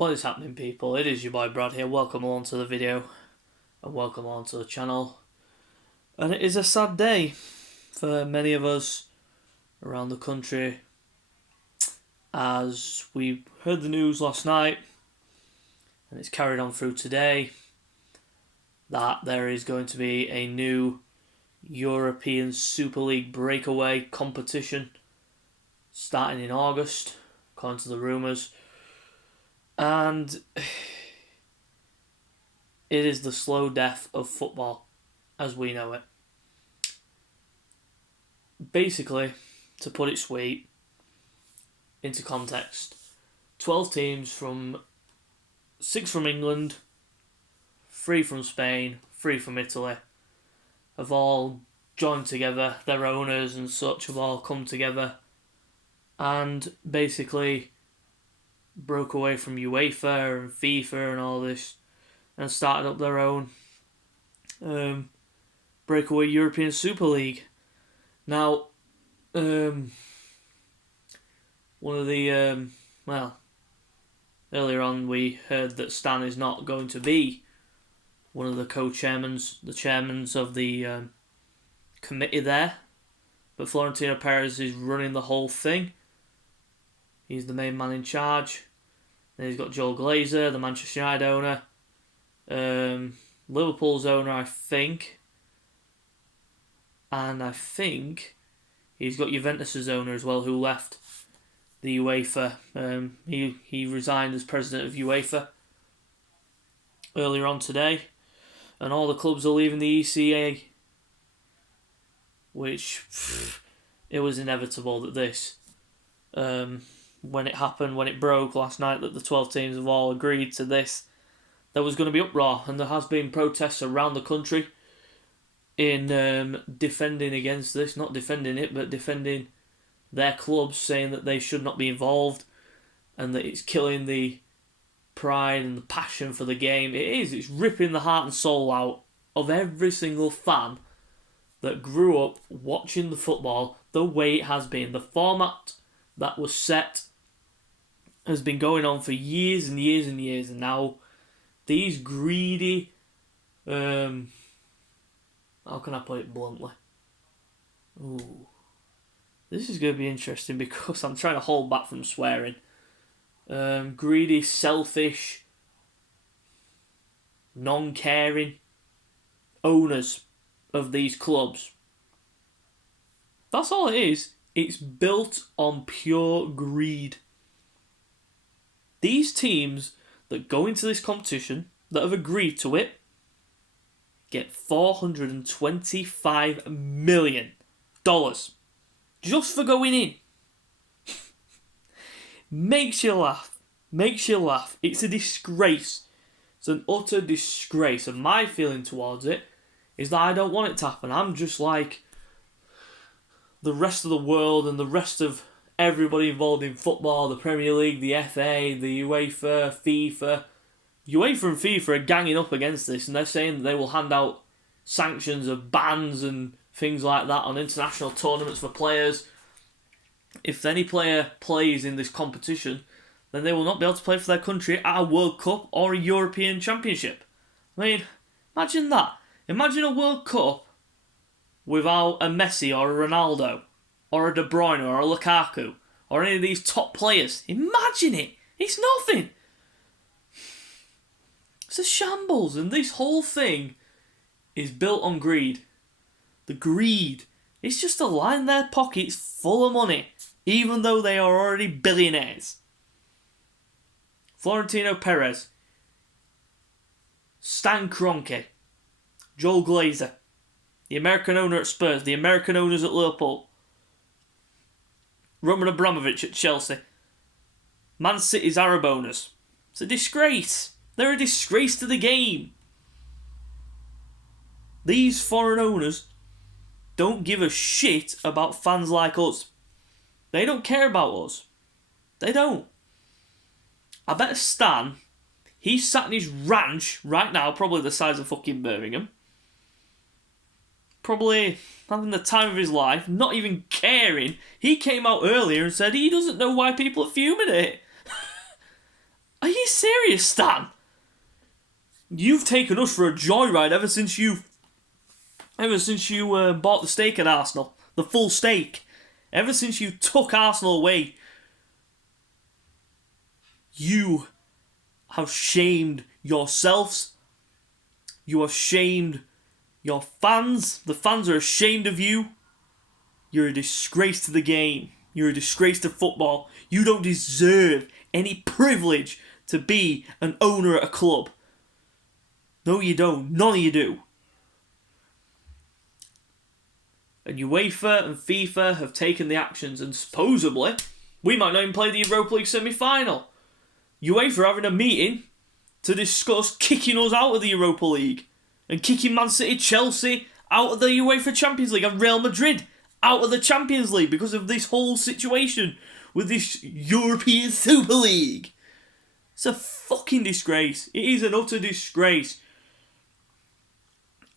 What is happening, people? It is your boy Brad here. Welcome along to the video and welcome along to the channel. And it is a sad day for many of us around the country as we heard the news last night and it's carried on through today that there is going to be a new European Super League breakaway competition starting in August, according to the rumours. And it is the slow death of football as we know it. Basically, to put it sweet, into context, 12 teams from 6 from England, 3 from Spain, 3 from Italy, have all joined together. Their owners and such have all come together and basically broke away from UEFA and FIFA and all this and started up their own breakaway European Super League. Now, one of the, earlier on we heard that Stan is not going to be one of the the chairmen of the committee there, but Florentino Perez is running the whole thing. He's the main man in charge. Then he's got Joel Glazer, the Manchester United owner, Liverpool's owner, I think. And I think he's got Juventus's owner as well, who left the UEFA. He resigned as president of UEFA earlier on today. And all the clubs are leaving the ECA. Which, it was inevitable that this... when it happened, when it broke last night that the 12 teams have all agreed to this, there was going to be uproar, and there has been protests around the country in defending against this, not defending it, but defending their clubs, saying that they should not be involved and that it's killing the pride and the passion for the game. It's ripping the heart and soul out of every single fan that grew up watching the football the way it has been. The format that was set has been going on for years and years and years, and now these greedy, how can I put it bluntly? Ooh, this is going to be interesting because I'm trying to hold back from swearing. Greedy, selfish, non-caring owners of these clubs. That's all it is. It's built on pure greed. These teams that go into this competition, that have agreed to it, get $425 million just for going in. Makes you laugh. It's a disgrace. It's an utter disgrace. And my feeling towards it is that I don't want it to happen. I'm just like the rest of the world and the rest of everybody involved in football, the Premier League, the FA, the UEFA, FIFA. UEFA and FIFA are ganging up against this, and they're saying that they will hand out sanctions of bans and things like that on international tournaments for players. If any player plays in this competition, then they will not be able to play for their country at a World Cup or a European Championship. I mean, imagine that. Imagine a World Cup without a Messi or a Ronaldo or a De Bruyne or a Lukaku or any of these top players. Imagine it. It's nothing. It's a shambles, and this whole thing is built on greed. The greed. It's just to line their pockets full of money, even though they are already billionaires. Florentino Perez, Stan Kroenke, Joel Glazer, the American owner at Spurs, the American owners at Liverpool, Roman Abramovich at Chelsea, Man City's Arab owners. It's a disgrace. They're a disgrace to the game. These foreign owners don't give a shit about fans like us. They don't care about us. They don't. I bet Stan, he's sat in his ranch right now, probably the size of fucking Birmingham, probably having the time of his life, not even caring. He came out earlier and said he doesn't know why people are fuming at it. Are you serious, Stan? You've taken us for a joyride ever since you bought the stake at Arsenal, the full stake. Ever since you took Arsenal away, you have shamed yourselves. You have shamed your fans. The fans are ashamed of you. You're a disgrace to the game. You're a disgrace to football. You don't deserve any privilege to be an owner at a club. No, you don't. None of you do. And UEFA and FIFA have taken the actions, and supposedly we might not even play the Europa League semi-final. UEFA are having a meeting to discuss kicking us out of the Europa League and kicking Man City, Chelsea out of the UEFA Champions League and Real Madrid out of the Champions League because of this whole situation with this European Super League. It's a fucking disgrace. It is an utter disgrace.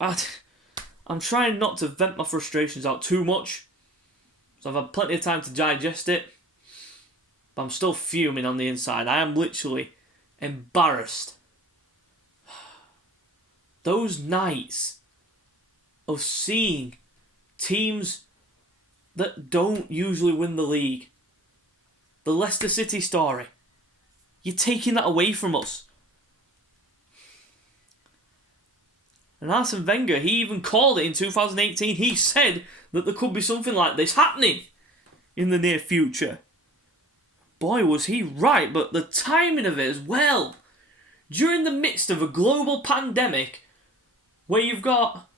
I'm trying not to vent my frustrations out too much, so I've had plenty of time to digest it, but I'm still fuming on the inside. I am literally embarrassed. Those nights of seeing teams that don't usually win the league, the Leicester City story, you're taking that away from us. And Arsene Wenger, he even called it in 2018. He said that there could be something like this happening in the near future. Boy, was he right, but the timing of it as well. During the midst of a global pandemic, where you've got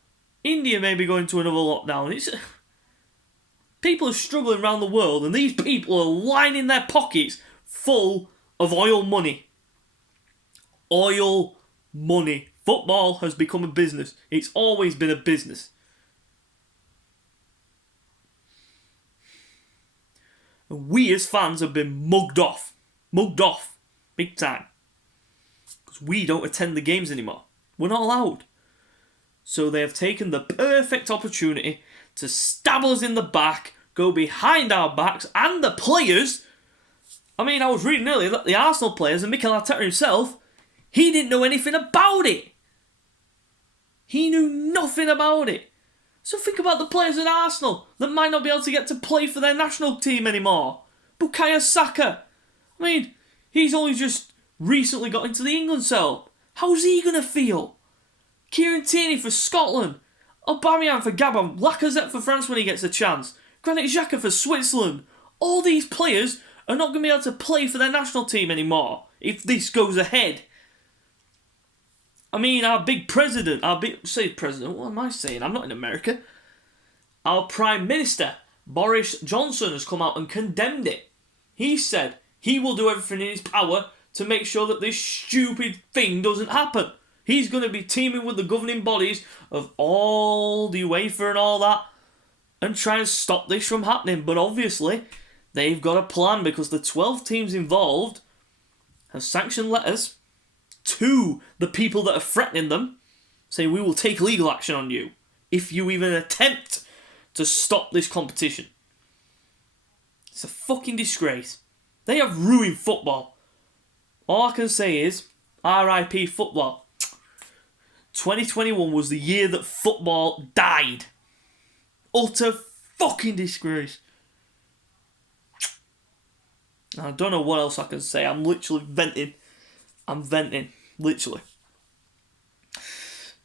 India maybe going to another lockdown, people are struggling around the world, and these people are lining their pockets full of oil money. Oil money. Football has become a business. It's always been a business. And we as fans have been mugged off. Mugged off. Big time. Because we don't attend the games anymore. We're not allowed. So they have taken the perfect opportunity to stab us in the back, go behind our backs, and the players. I mean, I was reading earlier that the Arsenal players and Mikel Arteta himself, he didn't know anything about it. He knew nothing about it. So think about the players at Arsenal that might not be able to get to play for their national team anymore. Bukayo Saka. I mean, he's only just recently got into the England side. How's he going to feel? Kieran Tierney for Scotland. Aubameyang for Gabon. Lacazette for France when he gets a chance. Granit Xhaka for Switzerland. All these players are not going to be able to play for their national team anymore if this goes ahead. I mean, our big president, what am I saying? I'm not in America. Our Prime Minister, Boris Johnson, has come out and condemned it. He said he will do everything in his power to make sure that this stupid thing doesn't happen. He's going to be teaming with the governing bodies of all the UEFA and all that and try and stop this from happening. But obviously, they've got a plan because the 12 teams involved have sanctioned letters to the people that are threatening them, saying we will take legal action on you if you even attempt to stop this competition. It's a fucking disgrace. They have ruined football. All I can say is, RIP football. 2021 was the year that football died. Utter fucking disgrace. I don't know what else I can say. I'm literally venting. I'm venting, literally.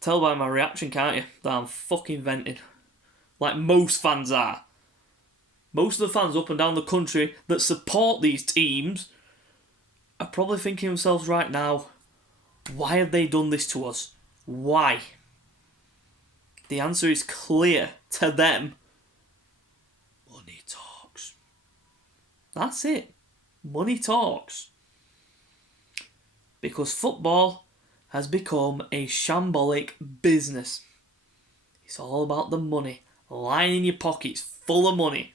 Tell by my reaction, can't you, that I'm fucking venting. Like most fans are. Most of the fans up and down the country that support these teams are probably thinking to themselves right now, why have they done this to us? Why? The answer is clear to them. Money talks. That's it. Money talks. Because football has become a shambolic business. It's all about the money. Lining your pockets full of money.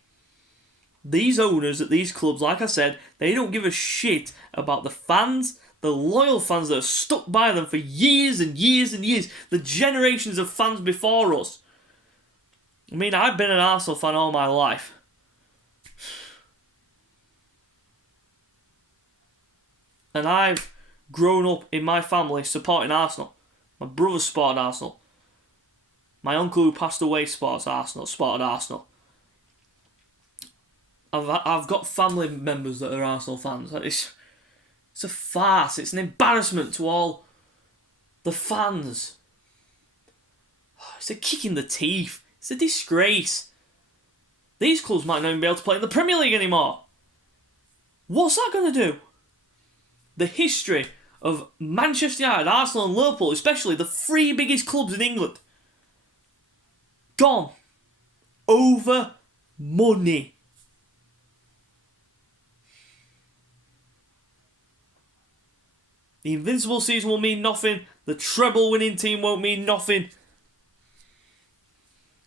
These owners at these clubs, like I said, they don't give a shit about the fans, the loyal fans that have stuck by them for years and years and years. The generations of fans before us. I mean, I've been an Arsenal fan all my life. And I've grown up in my family supporting Arsenal. My brother supported Arsenal. My uncle who passed away supported Arsenal. I've got family members that are Arsenal fans. It's a farce. It's an embarrassment to all the fans. It's a kick in the teeth. It's a disgrace. These clubs might not even be able to play in the Premier League anymore. What's that going to do? The history of Manchester United, Arsenal and Liverpool, especially the three biggest clubs in England, gone over money. The Invincible season will mean nothing. The treble winning team won't mean nothing.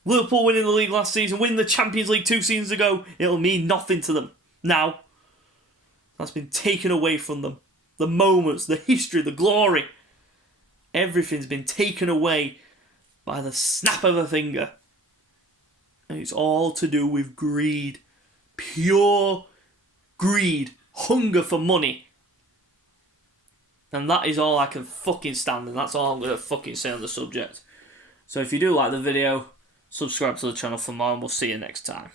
Liverpool winning the league last season, winning the Champions League 2 seasons ago, it'll mean nothing to them. Now, that's been taken away from them. The moments, the history, the glory. Everything's been taken away by the snap of a finger. And it's all to do with greed. Pure greed. Hunger for money. And that is all I can fucking stand, and that's all I'm going to fucking say on the subject. So if you do like the video, subscribe to the channel for more, and we'll see you next time.